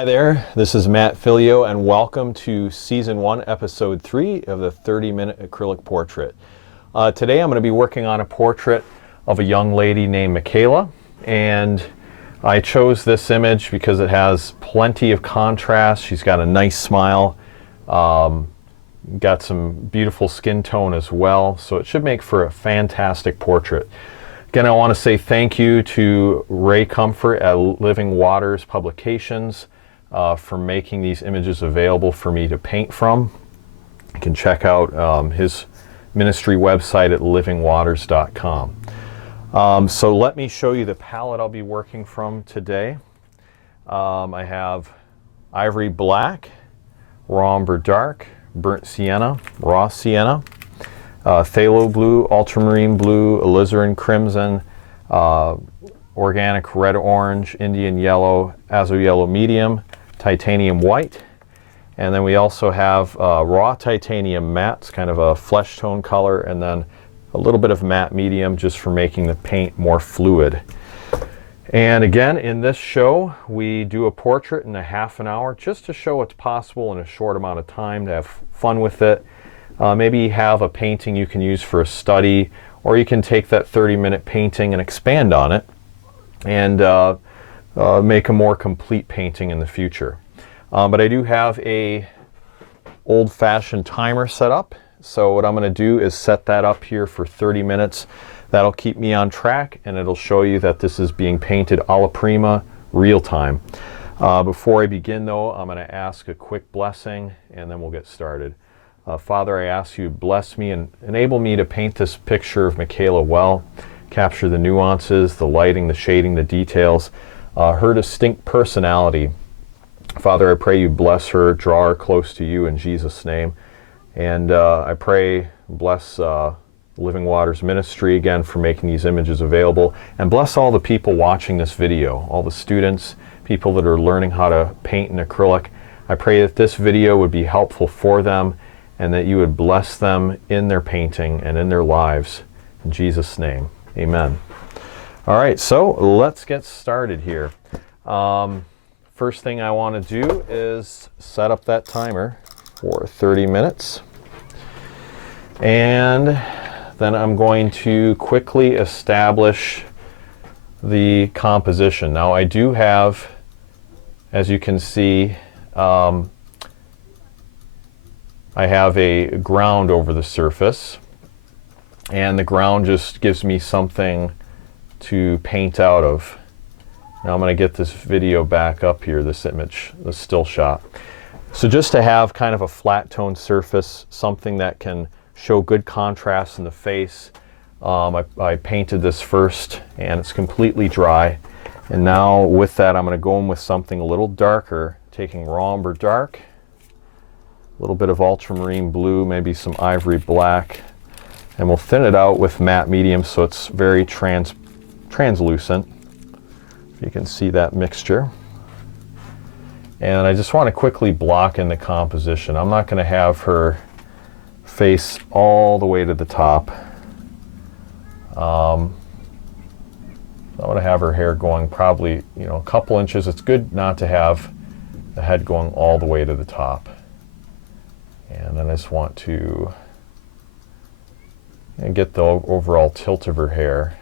Hi there, this is mattphilleo and welcome to Season 1, Episode 3 of the 30-minute acrylic portrait. Today I'm going to be working on a portrait of a young lady named Michaela, and I chose this image because it has plenty of contrast. She's got a nice smile, got some beautiful skin tone as well, so it should make for a fantastic portrait. Again, I want to say thank you to Ray Comfort at Living Waters Publications for making these images available for me to paint from. You can check out his ministry website at livingwaters.com. So let me show you the palette I'll be working from today. I have ivory black, raw umber dark, burnt sienna, raw sienna, phthalo blue, ultramarine blue, alizarin crimson, organic red orange, Indian yellow, azo yellow medium, titanium white, and then we also have raw titanium matte, kind of a flesh tone color, and then a little bit of matte medium just for making the paint more fluid. And again, in this show we do a portrait in a half an hour just to show what's possible in a short amount of time, to have fun with it. Maybe have a painting you can use for a study, or you can take that 30-minute painting and expand on it and make a more complete painting in the future. But I do have a old-fashioned timer set up, so what I'm going to do is set that up here for 30 minutes. That'll keep me on track, and it'll show you that this is being painted alla-prima, real time. Before I begin though, I'm going to ask a quick blessing and then we'll get started. Father, I ask you to bless me and enable me to paint this picture of Michaela well, capture the nuances, the lighting, the shading, the details, her distinct personality. Father, I pray you bless her, draw her close to you in Jesus' name. And I pray, bless Living Waters Ministry again for making these images available, and bless all the people watching this video, all the students, people that are learning how to paint in acrylic. I pray that this video would be helpful for them and that you would bless them in their painting and in their lives. In Jesus' name, amen. All right, so let's get started here. First thing I want to do is set up that timer for 30 minutes. And then I'm going to quickly establish the composition. Now I do have, as you can see, I have a ground over the surface, and the ground just gives me something to paint out of. Now I'm going to get this video back up here, this image, the still shot. So just to have kind of a flat toned surface, something that can show good contrast in the face. I painted this first and it's completely dry. And now with that I'm going to go in with something a little darker, taking raw umber dark, a little bit of ultramarine blue, maybe some ivory black, and we'll thin it out with matte medium so it's very translucent. If you can see that mixture. And I just want to quickly block in the composition. I'm not going to have her face all the way to the top. I want to have her hair going probably, a couple inches. It's good not to have the head going all the way to the top. And then I just want to get the overall tilt of her hair.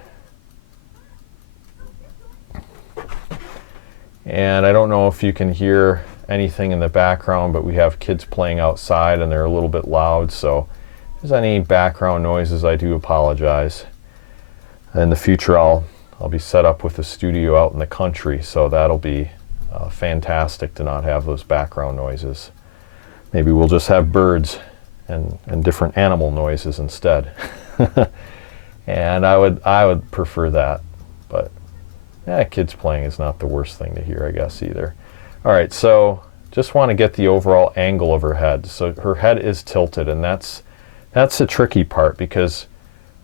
And I don't know if you can hear anything in the background, but we have kids playing outside and they're a little bit loud, so if there's any background noises, I do apologize. In the future I'll be set up with a studio out in the country, so that'll be fantastic to not have those background noises. Maybe we'll just have birds and different animal noises instead. And I would prefer that, but kids playing is not the worst thing to hear, I guess, either. All right, so just want to get the overall angle of her head. So her head is tilted, and that's the tricky part, because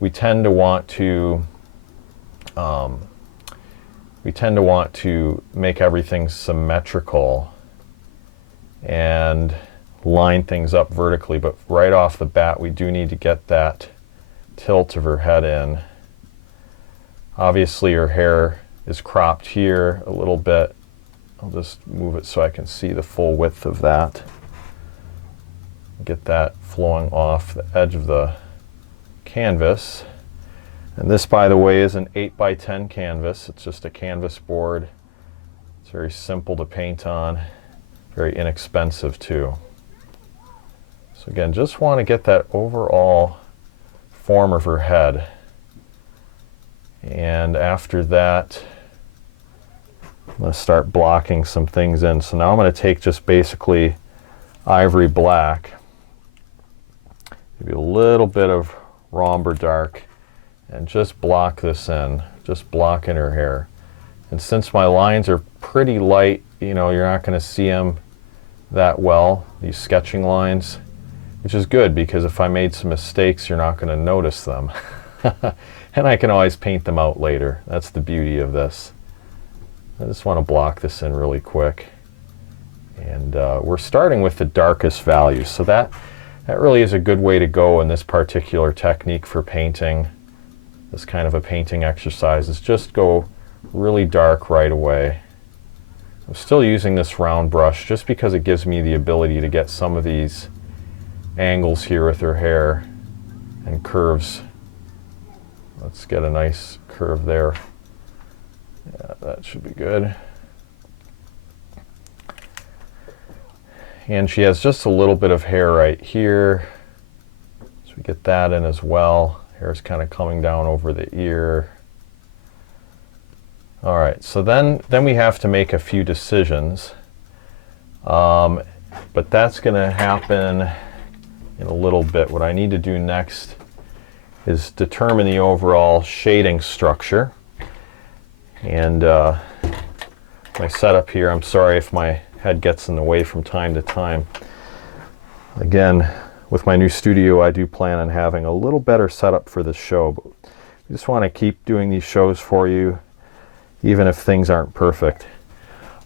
we tend to want to make everything symmetrical and line things up vertically, but right off the bat we do need to get that tilt of her head in. Obviously her hair is cropped here a little bit I'll just move it so I can see the full width of that. Get that flowing off the edge of the canvas. And this, by the way, is an 8x10 canvas. It's just a canvas board. It's very simple to paint on, very inexpensive too. So again, just want to get that overall form of her head. And after that, I'm going to start blocking some things in. So now I'm going to take just basically ivory black, maybe a little bit of Romber dark, and just block this in, just block in her hair. And since my lines are pretty light, you know, you're not going to see them that well, these sketching lines, which is good because if I made some mistakes, you're not going to notice them. And I can always paint them out later. That's the beauty of this. I just want to block this in really quick. And we're starting with the darkest values. So that really is a good way to go in this particular technique for painting. This kind of a painting exercise is just go really dark right away. I'm still using this round brush just because it gives me the ability to get some of these angles here with her hair and curves. Let's get a nice curve there. Yeah, that should be good. And she has just a little bit of hair right here. So we get that in as well. Hair's kind of coming down over the ear. All right, so then we have to make a few decisions. But that's going to happen in a little bit. What I need to do next is determine the overall shading structure. And my setup here, I'm sorry if my head gets in the way from time to time. Again, with my new studio, I do plan on having a little better setup for this show, but I just want to keep doing these shows for you, even if things aren't perfect.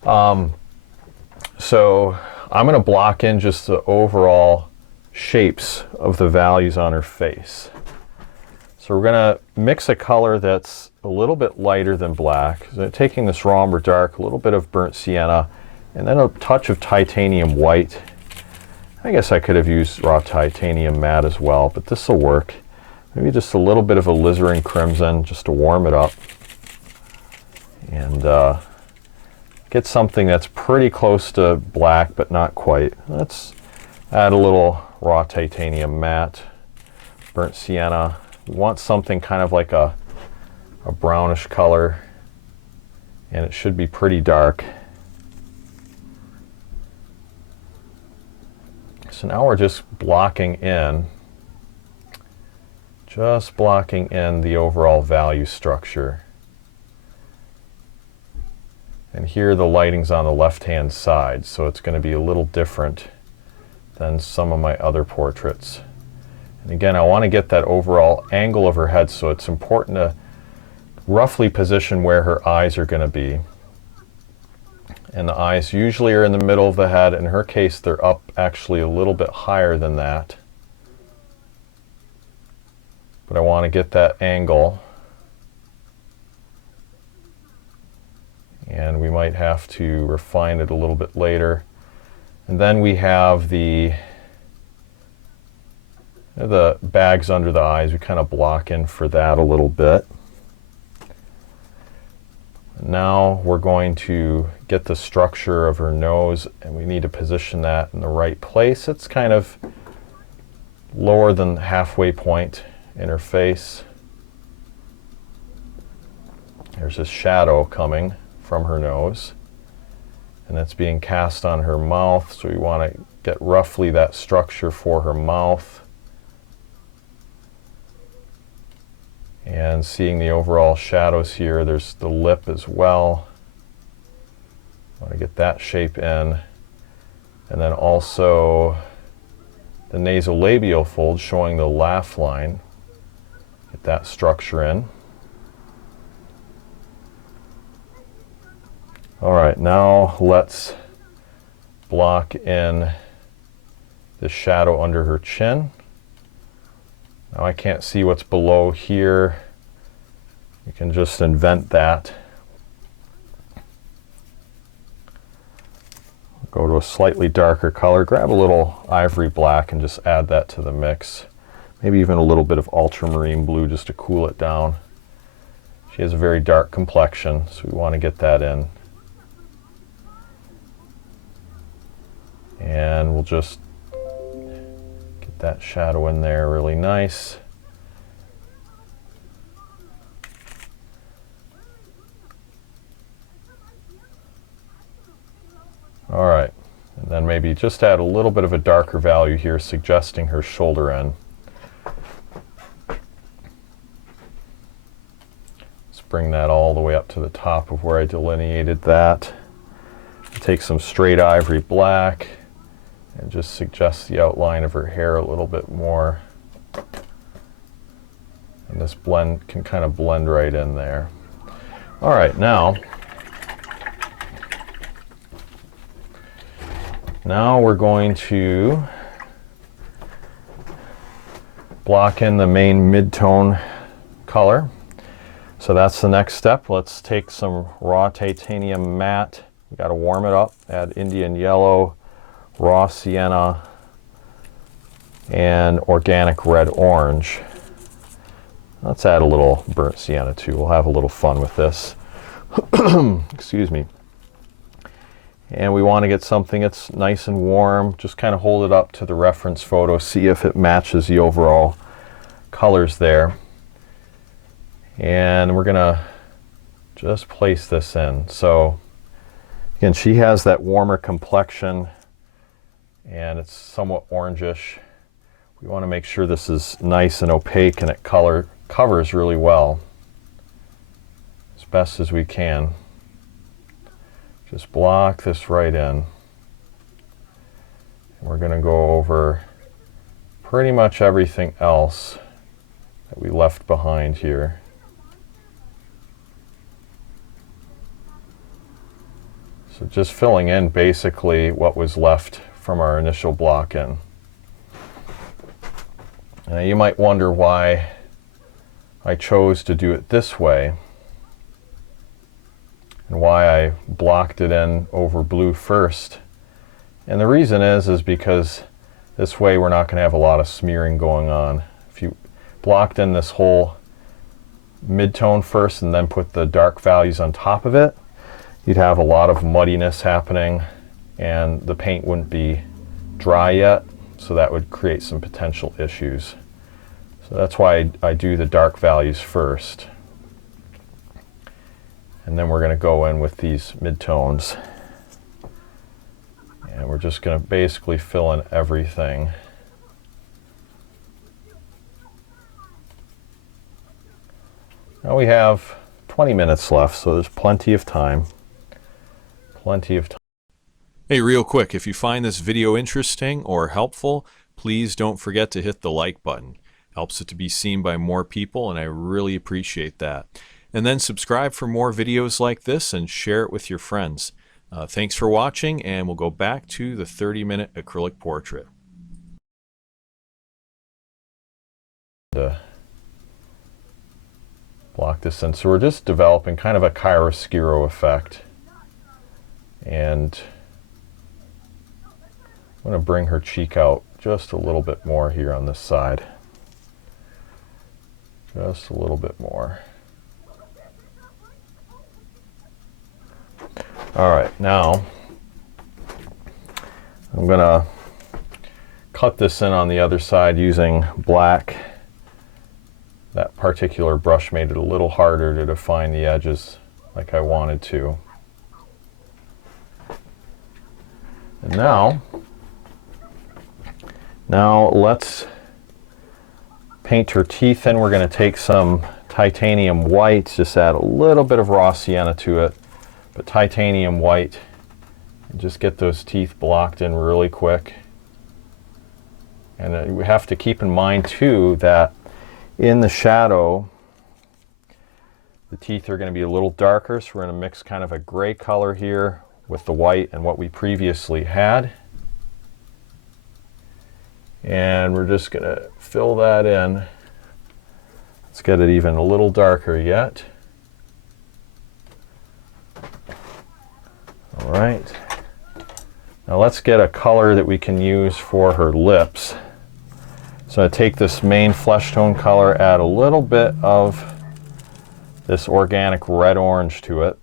So I'm going to block in just the overall shapes of the values on her face. So we're going to mix a color that's a little bit lighter than black. So taking this Romber dark, a little bit of burnt sienna, and then a touch of titanium white. I guess I could have used raw titanium matte as well, but this will work. Maybe just a little bit of alizarin crimson just to warm it up. And get something that's pretty close to black, but not quite. Let's add a little raw titanium matte, burnt sienna. We want something kind of like a brownish color, and it should be pretty dark. So now we're just blocking in the overall value structure. And here the lighting's on the left-hand side, so it's going to be a little different than some of my other portraits. And again, I want to get that overall angle of her head, so it's important to roughly position where her eyes are going to be. And the eyes usually are in the middle of the head. In her case, they're up actually a little bit higher than that. But I want to get that angle. And we might have to refine it a little bit later. And then we have the bags under the eyes. We kind of block in for that a little bit. Now we're going to get the structure of her nose, and we need to position that in the right place. It's kind of lower than the halfway point in her face. There's this shadow coming from her nose, and that's being cast on her mouth, so we want to get roughly that structure for her mouth. And seeing the overall shadows here, there's the lip as well. I want to get that shape in. And then also the nasolabial fold showing the laugh line. Get that structure in. All right, now let's block in the shadow under her chin. Now I can't see what's below here. You can just invent that. Go to a slightly darker color, grab a little ivory black and just add that to the mix. Maybe even a little bit of ultramarine blue just to cool it down. She has a very dark complexion, so we want to get that in. And we'll just get that shadow in there really nice. All right, and then maybe just add a little bit of a darker value here, suggesting her shoulder end. Let's bring that all the way up to the top of where I delineated that. Take some straight ivory black and just suggest the outline of her hair a little bit more. And this blend can kind of blend right in there. All right, now we're going to block in the main mid-tone color. So that's the next step. Let's take some raw titanium matte. We got to warm it up. Add Indian yellow, raw sienna, and organic red orange. Let's add a little burnt sienna too. We'll have a little fun with this. Excuse me. And we want to get something that's nice and warm. Just kind of hold it up to the reference photo, see if it matches the overall colors there. And we're gonna just place this in. So again, she has that warmer complexion and it's somewhat orangish. We want to make sure this is nice and opaque and it covers really well as best as we can. Just block this right in. And we're going to go over pretty much everything else that we left behind here. So just filling in basically what was left from our initial block in. Now you might wonder why I chose to do it this way and why I blocked it in over blue first. And the reason is because this way we're not going to have a lot of smearing going on. If you blocked in this whole mid-tone first and then put the dark values on top of it, you'd have a lot of muddiness happening and the paint wouldn't be dry yet, so that would create some potential issues. So that's why I do the dark values first. And then we're going to go in with these mid-tones. And we're just going to basically fill in everything. Now we have 20 minutes left, so there's plenty of time. Plenty of time. Hey, real quick, if you find this video interesting or helpful, please don't forget to hit the like button. Helps it to be seen by more people, and I really appreciate that. And then subscribe for more videos like this and share it with your friends. Thanks for watching, and we'll go back to the 30-minute acrylic portrait. Block this in. So we're just developing kind of a chiaroscuro effect. And I'm going to bring her cheek out just a little bit more here on this side. Just a little bit more. All right, now I'm going to cut this in on the other side using black. That particular brush made it a little harder to define the edges like I wanted to. And now let's paint her teeth in. We're going to take some titanium white, just add a little bit of raw sienna to it, but titanium white, and just get those teeth blocked in really quick. And we have to keep in mind too that in the shadow the teeth are going to be a little darker, so we're going to mix kind of a gray color here with the white and what we previously had. And we're just going to fill that in. Let's get it even a little darker yet. All right. Now let's get a color that we can use for her lips. So I take this main flesh tone color, add a little bit of this organic red orange to it,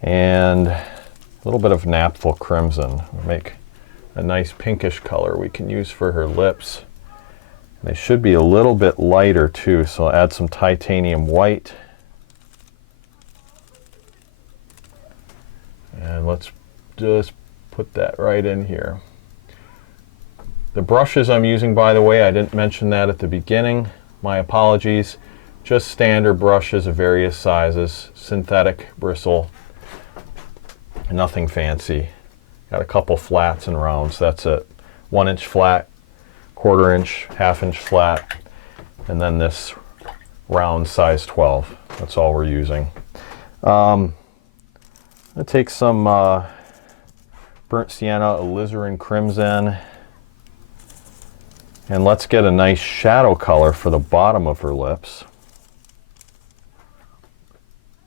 and a little bit of naphthalene crimson. Make a nice pinkish color we can use for her lips. And they should be a little bit lighter too, so I'll add some titanium white. And let's just put that right in here. The brushes I'm using, by the way, I didn't mention that at the beginning. My apologies. Just standard brushes of various sizes, synthetic bristle, nothing fancy. Got a couple flats and rounds, that's it. 1 inch flat, 1/4 inch, 1/2 inch flat, and then this round size 12. That's all we're using. I'm going to take some burnt sienna, alizarin crimson, and let's get a nice shadow color for the bottom of her lips.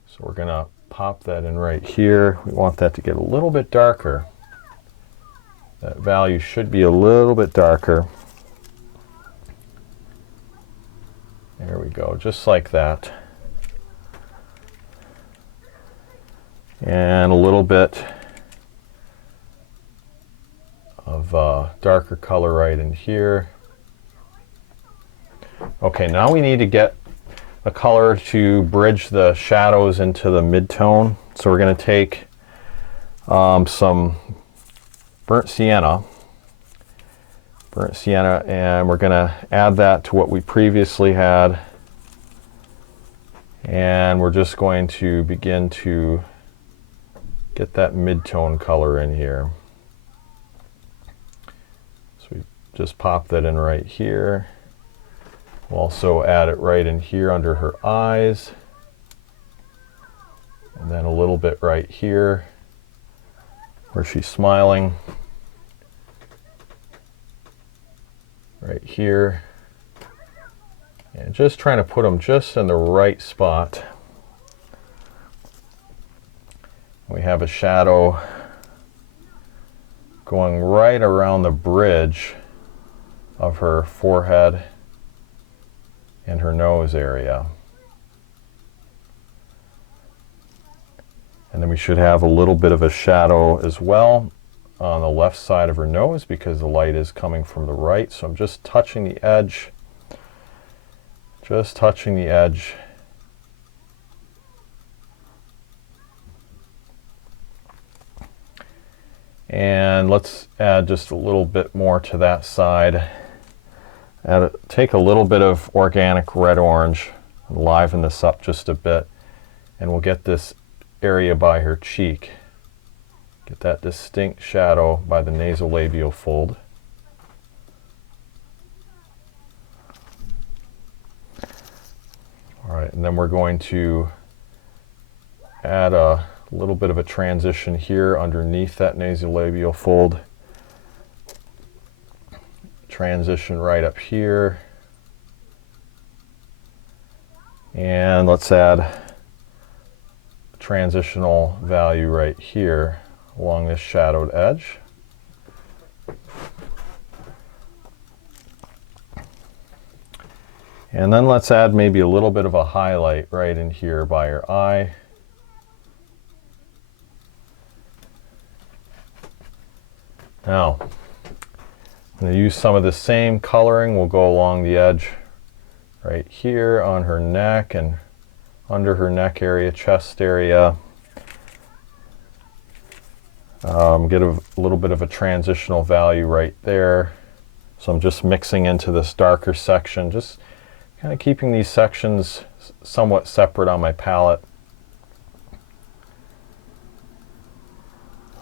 So we're going to pop that in right here. We want that to get a little bit darker. That value should be a little bit darker. There we go, just like that. And a little bit of darker color right in here. Okay, now we need to get a color to bridge the shadows into the mid-tone. So we're going to take some burnt sienna, and we're going to add that to what we previously had. And we're just going to begin to get that mid-tone color in here. So we just pop that in right here. We'll also add it right in here under her eyes. And then a little bit right here where she's smiling. Right here. And just trying to put them just in the right spot. We have a shadow going right around the bridge of her forehead and her nose area. And then we should have a little bit of a shadow as well on the left side of her nose because the light is coming from the right. So I'm just touching the edge, just touching the edge. And let's add just a little bit more to that side. Take a little bit of organic red orange, liven this up just a bit, and we'll get this area by her cheek. Get that distinct shadow by the nasolabial fold. All right, and then we're going to add a little bit of a transition here underneath that nasolabial fold. Transition right up here. And let's add a transitional value right here along this shadowed edge. And then let's add maybe a little bit of a highlight right in here by her eye. Now, I'm going to use some of the same coloring. We'll go along the edge right here on her neck and under her neck area, chest area. Get a little bit of a transitional value right there. So I'm just mixing into this darker section, just kind of keeping these sections somewhat separate on my palette.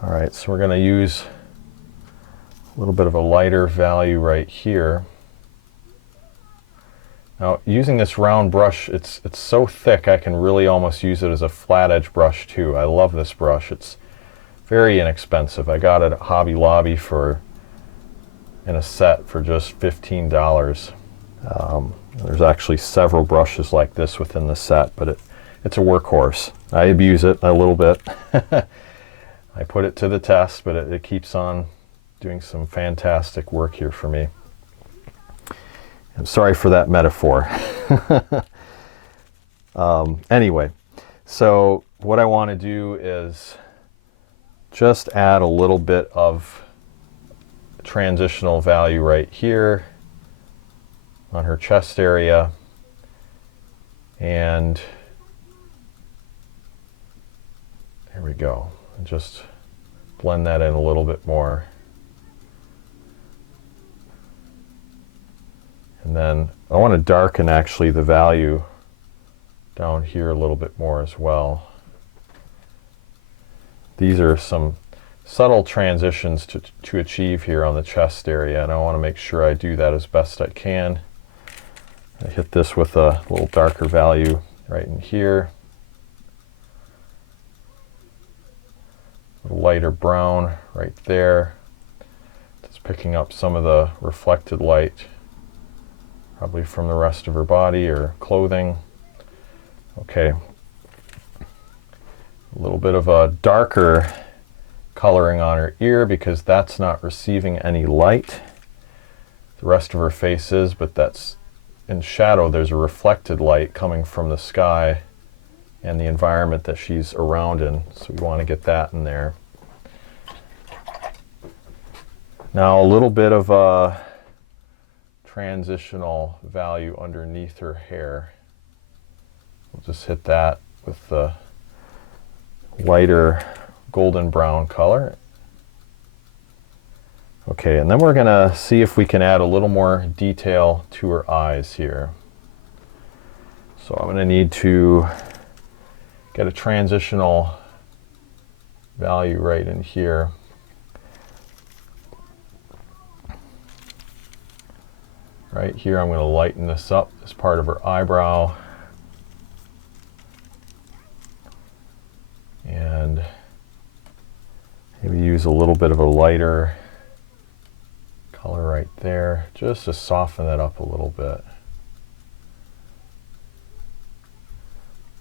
All right, so we're going to use a little bit of a lighter value right here. Now, using this round brush, it's so thick I can really almost use it as a flat edge brush too. I love this brush. It's very inexpensive. I got it at Hobby Lobby in a set for just $15. There's actually several brushes like this within the set, but it's a workhorse. I abuse it a little bit. I put it to the test, but it keeps on doing some fantastic work here for me. I'm sorry for that metaphor. Anyway, so what I want to do is just add a little bit of transitional value right here on her chest area, and there we go. And just blend that in a little bit more. And then I want to darken actually the value down here a little bit more as well. These are some subtle transitions to achieve here on the chest area, and I want to make sure I do that as best I can. I hit this with a little darker value right in here. A lighter brown right there. Just picking up some of the reflected light, probably from the rest of her body or clothing. Okay. A little bit of a darker coloring on her ear because that's not receiving any light. The rest of her face is, but that's in shadow. There's a reflected light coming from the sky and the environment that she's around in, so we want to get that in there. Now a little bit of a transitional value underneath her hair. We'll just hit that with the lighter golden brown color. Okay, and then we're going to see if we can add a little more detail to her eyes here. So I'm going to need to get a transitional value right in here. Right here, I'm going to lighten this up as part of her eyebrow. And maybe use a little bit of a lighter color right there, just to soften that up a little bit.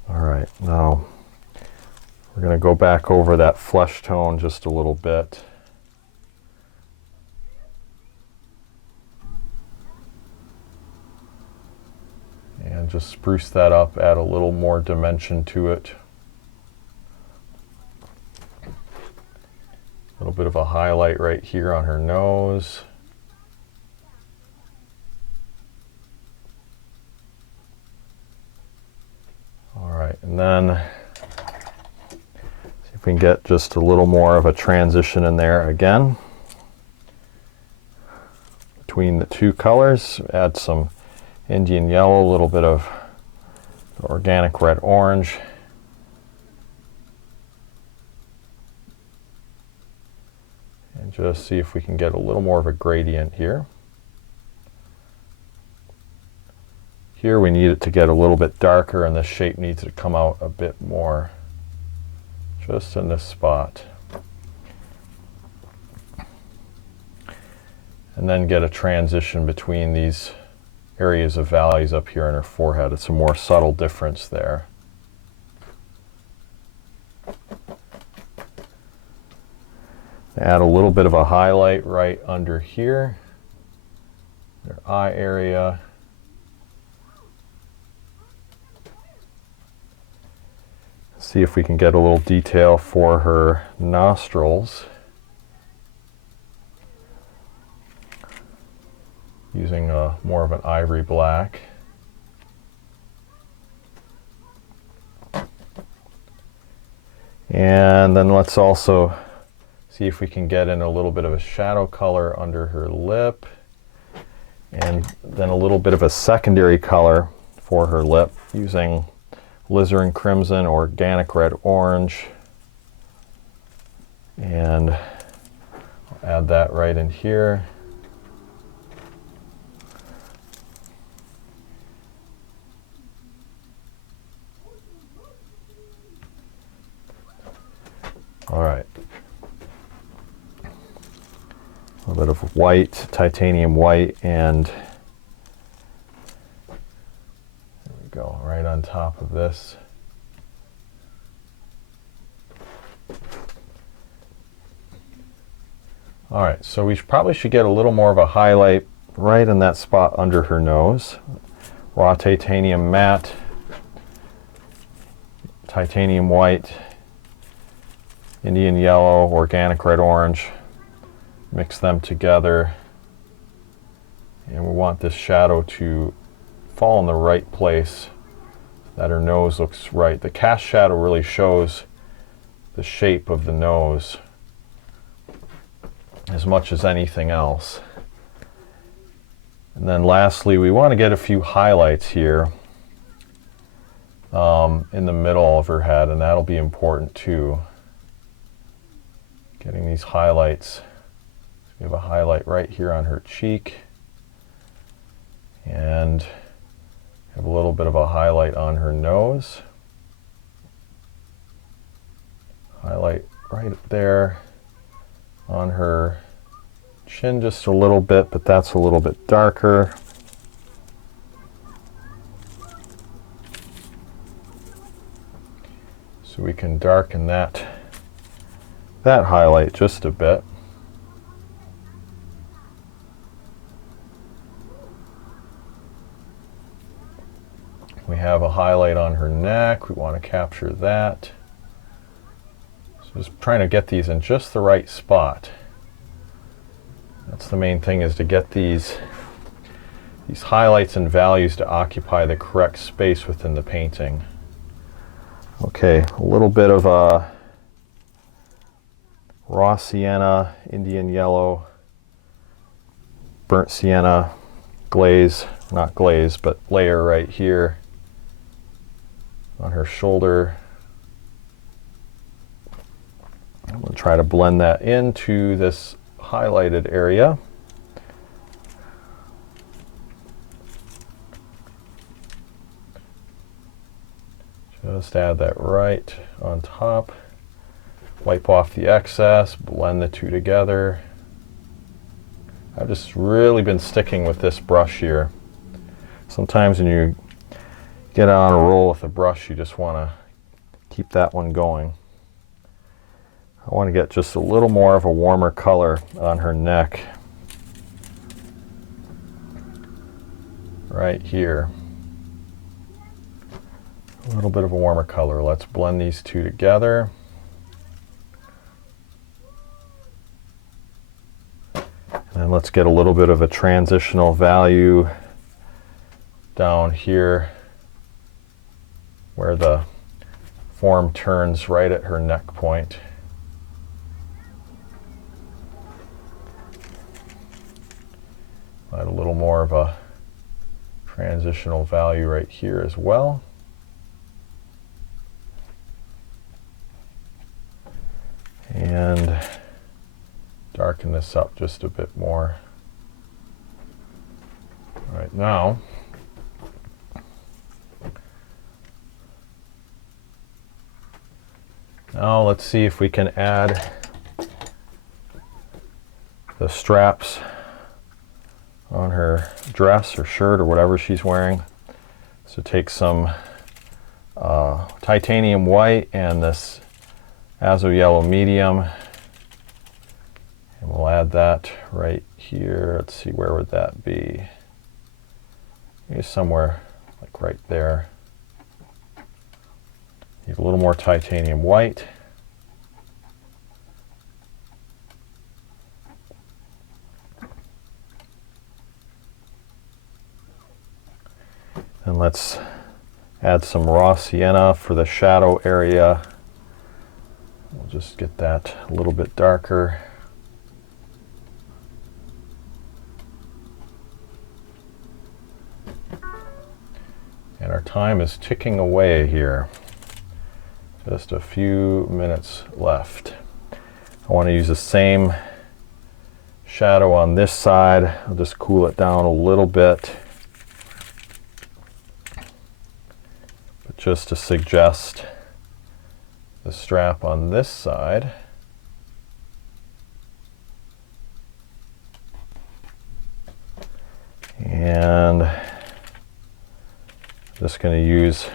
All right, now we're going to go back over that flesh tone just a little bit. And just spruce that up, add a little more dimension to it. A little bit of a highlight right here on her nose. All right, and then see if we can get just a little more of a transition in there again. Between the two colors, add some Indian yellow, a little bit of organic red orange. And just see if we can get a little more of a gradient here. Here we need it to get a little bit darker, and the shape needs to come out a bit more, just in this spot. And then get a transition between these areas of values up here in her forehead. It's a more subtle difference there. Add a little bit of a highlight right under here, their eye area. See if we can get a little detail for her nostrils using more of an ivory black. And then let's also see if we can get in a little bit of a shadow color under her lip, and then a little bit of a secondary color for her lip using alizarin crimson, organic red orange, and I'll add that right in here. All right. A little bit of white, titanium white, and there we go, right on top of this. All right, so we probably should get a little more of a highlight right in that spot under her nose. Raw titanium matte, titanium white, Indian yellow, organic red orange. Mix them together. And we want this shadow to fall in the right place, that her nose looks right. The cast shadow really shows the shape of the nose as much as anything else. And then lastly, we want to get a few highlights here in the middle of her head, and that'll be important too. Getting these highlights. We have a highlight right here on her cheek, and have a little bit of a highlight on her nose. Highlight right there on her chin just a little bit, but that's a little bit darker. So we can darken that highlight just a bit. We have a highlight on her neck. We want to capture that. So just trying to get these in just the right spot. That's the main thing, is to get these highlights and values to occupy the correct space within the painting. Okay, a little bit of a raw sienna, Indian yellow, burnt sienna glaze, not glaze, but layer right here on her shoulder. I'm going to try to blend that into this highlighted area. Just add that right on top. Wipe off the excess, blend the two together. I've just really been sticking with this brush here. Sometimes when you get on a roll with a brush, you just want to keep that one going. I want to get just a little more of a warmer color on her neck. Right here. A little bit of a warmer color. Let's blend these two together. And let's get a little bit of a transitional value down here where the form turns right at her neck point. Add a little more of a transitional value right here as well. And darken this up just a bit more. All right, now let's see if we can add the straps on her dress or shirt or whatever she's wearing. So take some titanium white and this azo yellow medium, and we'll add that right here. Let's see, where would that be? Maybe somewhere like right there. Need a little more titanium white. And let's add some raw sienna for the shadow area. We'll just get that a little bit darker. And our time is ticking away here. Just a few minutes left. I want to use the same shadow on this side. I'll just cool it down a little bit. But just to suggest the strap on this side. And I'm just going to use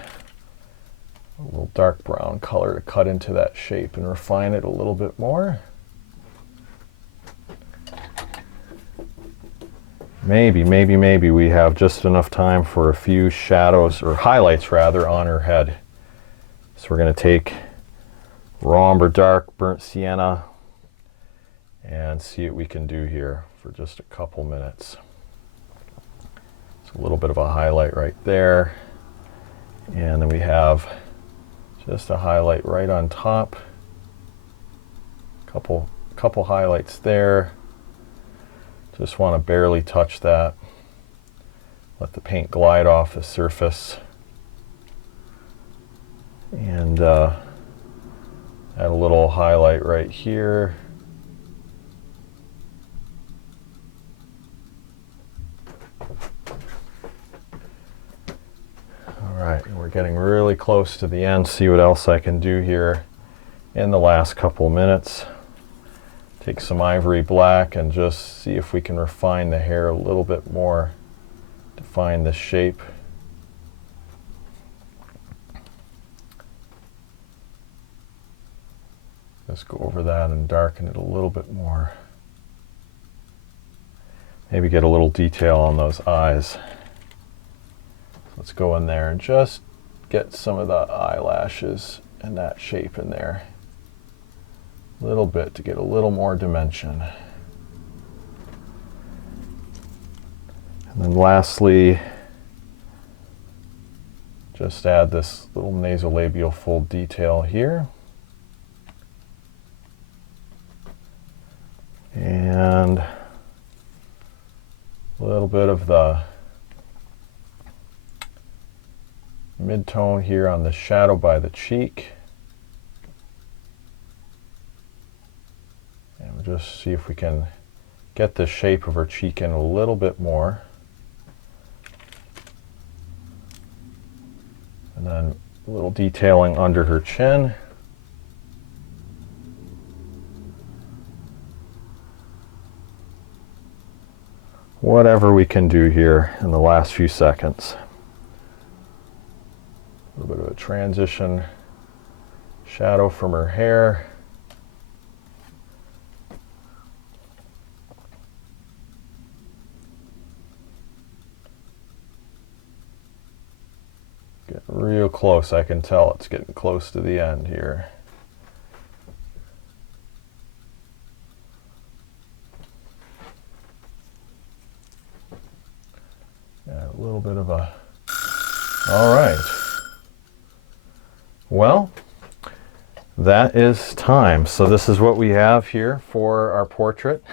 a little dark brown color to cut into that shape and refine it a little bit more. maybe we have just enough time for a few shadows, or highlights rather, on her head. So we're going to take raw umber dark, burnt sienna, and see what we can do here for just a couple minutes. It's a little bit of a highlight right there. And then we have just a highlight right on top. Couple highlights there. Just want to barely touch that. Let the paint glide off the surface. And add a little highlight right here. All right, we're getting really close to the end. See what else I can do here in the last couple minutes. Take some ivory black and just see if we can refine the hair a little bit more, define the shape. Just go over that and darken it a little bit more. Maybe get a little detail on those eyes. Let's go in there and just get some of the eyelashes and that shape in there. A little bit to get a little more dimension. And then lastly, just add this little nasolabial fold detail here. And a little bit of the mid-tone here on the shadow by the cheek. And we'll just see if we can get the shape of her cheek in a little bit more. And then a little detailing under her chin. Whatever we can do here in the last few seconds. A little bit of a transition shadow from her hair. Getting real close. I can tell it's getting close to the end here. Yeah, a little bit of a... All right. Well, that is time. So this is what we have here for our portrait.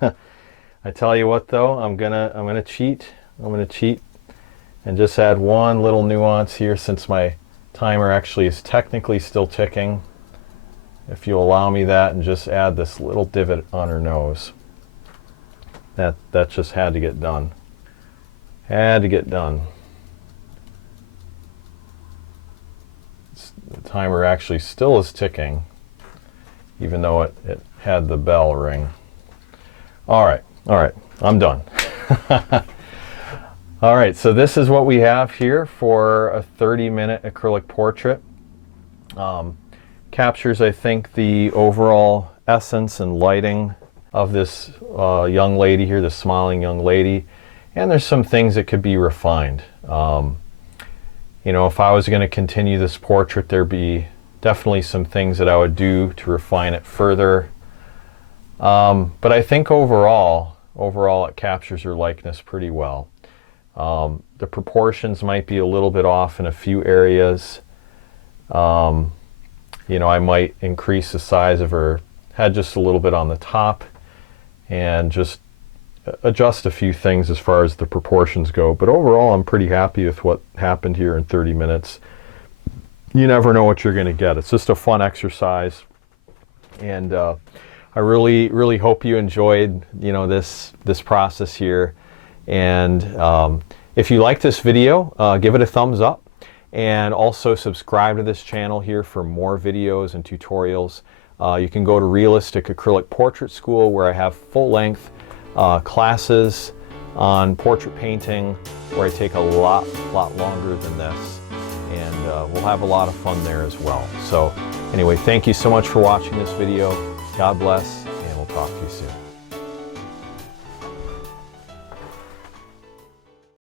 I tell you what though, I'm gonna cheat. I'm gonna cheat and just add one little nuance here, since my timer actually is technically still ticking. If you allow me that, and just add this little divot on her nose. That just had to get done. Had to get done. The timer actually still is ticking, even though it had the bell ring. All right, I'm done. All right, so this is what we have here for a 30-minute acrylic portrait. Captures, I think, the overall essence and lighting of this young lady here, the smiling young lady. And there's some things that could be refined. You know, if I was going to continue this portrait, there'd be definitely some things that I would do to refine it further. But I think overall it captures her likeness pretty well. The proportions might be a little bit off in a few areas. You know, I might increase the size of her head just a little bit on the top and just adjust a few things as far as the proportions go. But overall, I'm pretty happy with what happened here in 30 minutes. You never know what you're going to get. It's just a fun exercise. And I really hope you enjoyed, you know, this process here. And if you like this video, give it a thumbs up, and also subscribe to this channel here for more videos and tutorials. You can go to Realistic Acrylic Portrait School, where I have full-length classes on portrait painting, where I take a lot longer than this, and we'll have a lot of fun there as well. So anyway, thank you so much for watching this video. God bless, and we'll talk to you soon.